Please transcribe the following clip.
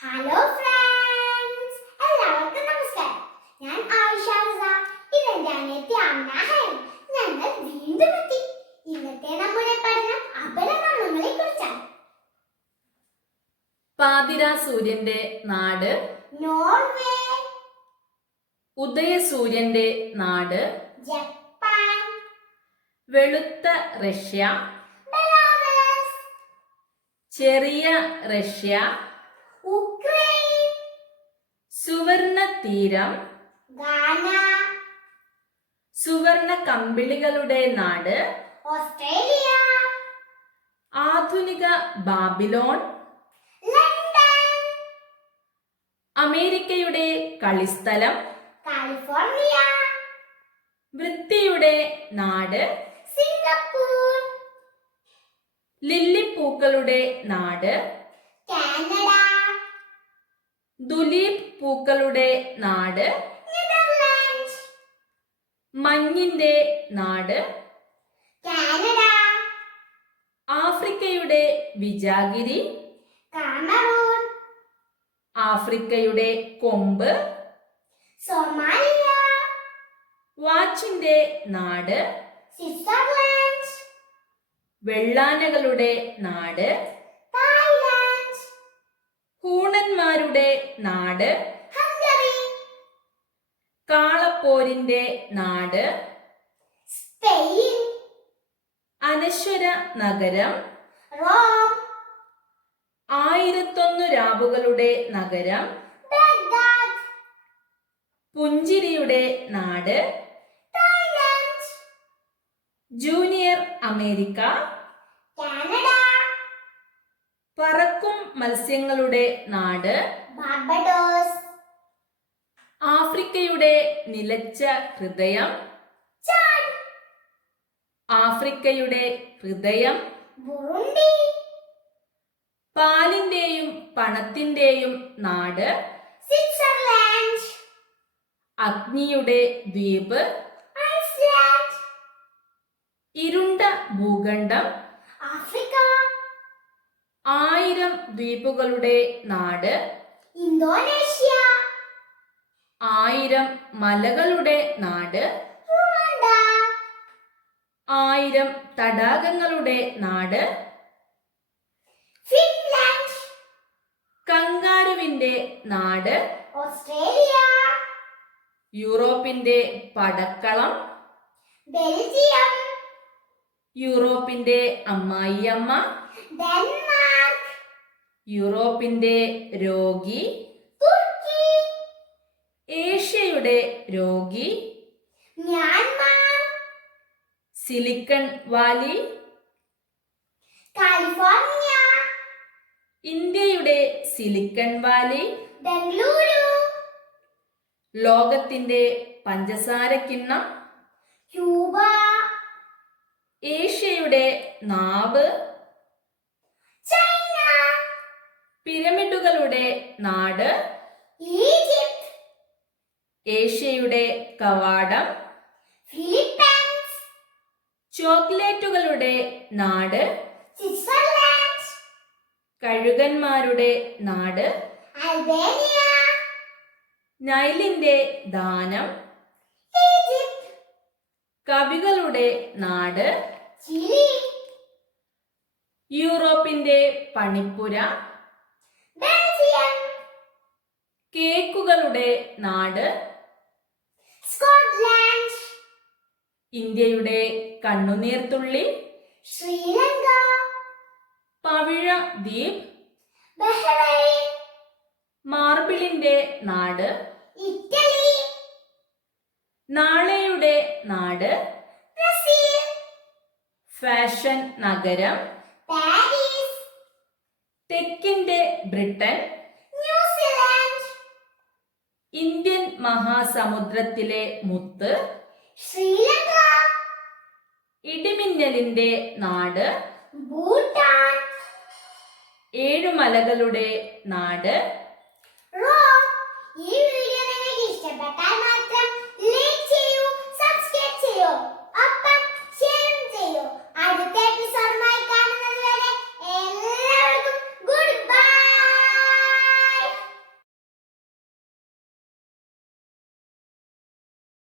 Hello friends, എല്ലാവർക്കും നമസ്കാരം. ഞാൻ ആയിഷ റസ. ഇതെന്റെ അനിയത്തി അന്ന ഹൈൻ. ഞങ്ങൾ വീണ്ടും എത്തി. ഇന്നത്തെ നമ്മുടെ പഠനം അപരനാമങ്ങളെ കുറിച്ചാണ്. പാതിരാ സൂര്യന്റെ നാട് നോർവേ. ഉദയസൂര്യന്റെ നാട് ജപ്പാൻ. വെളുത്ത റഷ്യ, ബെലാറസ്. ചെറിയ റഷ്യ, ഉക്രൈൻ. സുവർണ തീരം, ഗാന. സുവർണ കമ്പിളികളുടെ നാട് ഓസ്ട്രേലിയ. ആധുനിക ബാബിലോൺ, ലണ്ടൻ. അമേരിക്കയുടെ കളിസ്ഥലം, കാലിഫോർണിയ. വൃത്തിയുടെ നാട് സിംഗപ്പൂർ. ലില്ലിപ്പൂക്കളുടെ നാട് കാനഡ. ദുലീപ് പൂക്കളുടെ നാട് നെതർലാൻഡ്സ്. മഞ്ഞിന്റെ നാട് കാനഡ. ആഫ്രിക്കയുടെ വിജാഗിരി, കാമറൂൺ. ആഫ്രിക്കയുടെ കൊമ്പ്, സോമാലിയ. വാച്ചിന്റെ നാട് സ്വിറ്റ്സർലാൻഡ്. വെള്ളാനകളുടെ നാട് തായ്ലാൻഡ്. ഹൂണന്മാരുടെ നാട് ഹംഗറി. കാളപ്പോരിന്റെ നാട് സ്പെയിൻ. അനശ്വര നഗരം, റോം. 1001 രാവുകളുടെ നഗരം, ബഗ്ദാദ്. പുഞ്ചിരിയുടെ നാട് തായ്ലാൻഡ്. Junior America, Canada. പറക്കും മത്സ്യങ്ങളുടെ നാട് ബാർബഡോസ്. ആഫ്രിക്കയുടെ നിലച്ച ഹൃദയം, ചാഡ്. ആഫ്രിക്കയുടെ ഹൃദയം, ബുറുണ്ടി. പാലിന്റെയും പണത്തിന്റെയും നാട് സ്വിറ്റ്സർലാൻഡ്. അഗ്നിയുടെ ദ്വീപ്, ഐസ്ലാൻഡ്. ഇരുണ്ട ഭൂഖണ്ഡം, ആഫ്രിക്ക. 1000 ദ്വീപുകളുടെ നാട് ഇന്തോനേഷ്യ. 1000 മലകളുടെ നാട് റുവാണ്ട. 1000 തടാകങ്ങളുടെ നാട് ഫിൻലാൻഡ്. കങ്കാരുവിന്റെ നാട് ഓസ്ട്രേലിയ. യൂറോപ്പിന്റെ പടക്കളം, ബെൽജിയം. യൂറോപ്പിന്റെ അമ്മായിയമ്മ, ഡെൻമാർക്ക്. യൂറോപ്പിന്റെ രോഗി, തുർക്കി. ഏഷ്യയുടെ രോഗി, മ്യാൻമാർ. Silicon valley, California. ഇന്ത്യയുടെ സിലിക്കൺ വാലി, ബംഗളൂരു. ലോകത്തിന്റെ പഞ്ചസാരക്കിണ്ണം, ക്യൂബ. ഏഷ്യയുടെ നാവ്, ചൈന. പിരമിഡുകളുടെ നാട് ഈജിപ്ത്. ഏഷ്യയുടെ കവാടം, ഫിലിപ്പൈൻസ്. ചോക്ലേറ്റുകളുടെ നാട് സ്വിറ്റ്സർലാൻഡ്. കഴുകന്മാരുടെ നാട് അൽബേനിയ. നൈലിന്റെ ദാനം, ഈജിപ്ത്. കവികളുടെ നാട് ചിലി. യൂറോപ്പിന്റെ പണിപ്പുര, ബെൽജിയം. കേക്കുകളുടെ നാട് സ്കോട്ട്ലാൻഡ്. ഇന്ത്യയുടെ കണ്ണുനീർത്തുള്ളി, ശ്രീലങ്ക. പവിഴ ദ്വീപ്, ബഹ്റൈൻ. മാർബിളിന്റെ നാട് ഇറ്റലി. നാളെയുടെ നാട് ബ്രസീൽ. ഫാഷൻ നഗരം, പാരീസ്. തെക്കിന്റെ ബ്രിട്ടൻ, ന്യൂസിലാൻഡ്. ഇന്ത്യൻ മഹാസമുദ്രത്തിലെ മുത്ത്, ശ്രീലങ്ക. ഇടിമിന്നലിന്റെ നാട് ഭൂട്ടാൻ. 7 മലകളുടെ നാട് റോം. ഈ